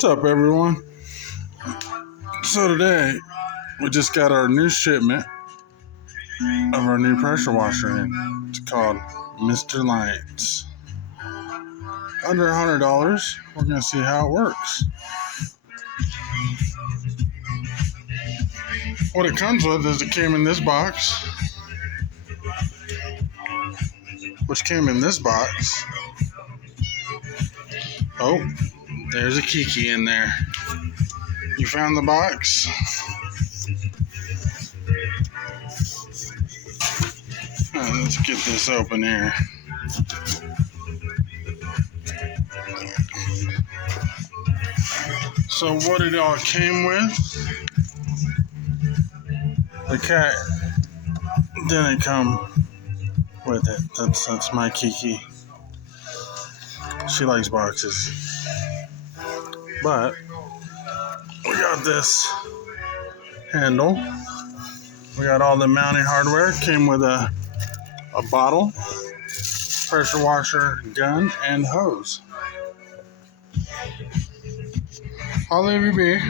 What's up, everyone? So today we just got our new shipment of our new pressure washer in. It's called Mrliance. Under $100. We're gonna see how it works. What it comes with is it came in this box, which came in this box. Oh, there's a Kiki in there. You found the box? Let's get this open here. So what it all came with, the cat didn't come with it. That's my Kiki. She likes boxes. But we got this handle. We got all the mounting hardware. Came with a bottle, pressure washer, gun, and hose. I'll leave you be.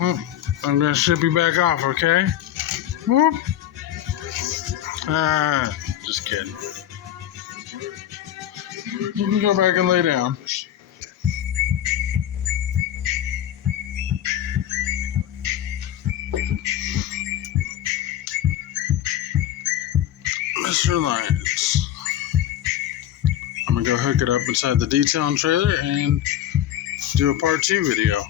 Well, I'm gonna ship you back off, okay? Whoop. Just kidding. You can go back and lay down. Mrliance. I'm gonna go hook it up inside the detailing trailer and do a part 2 video.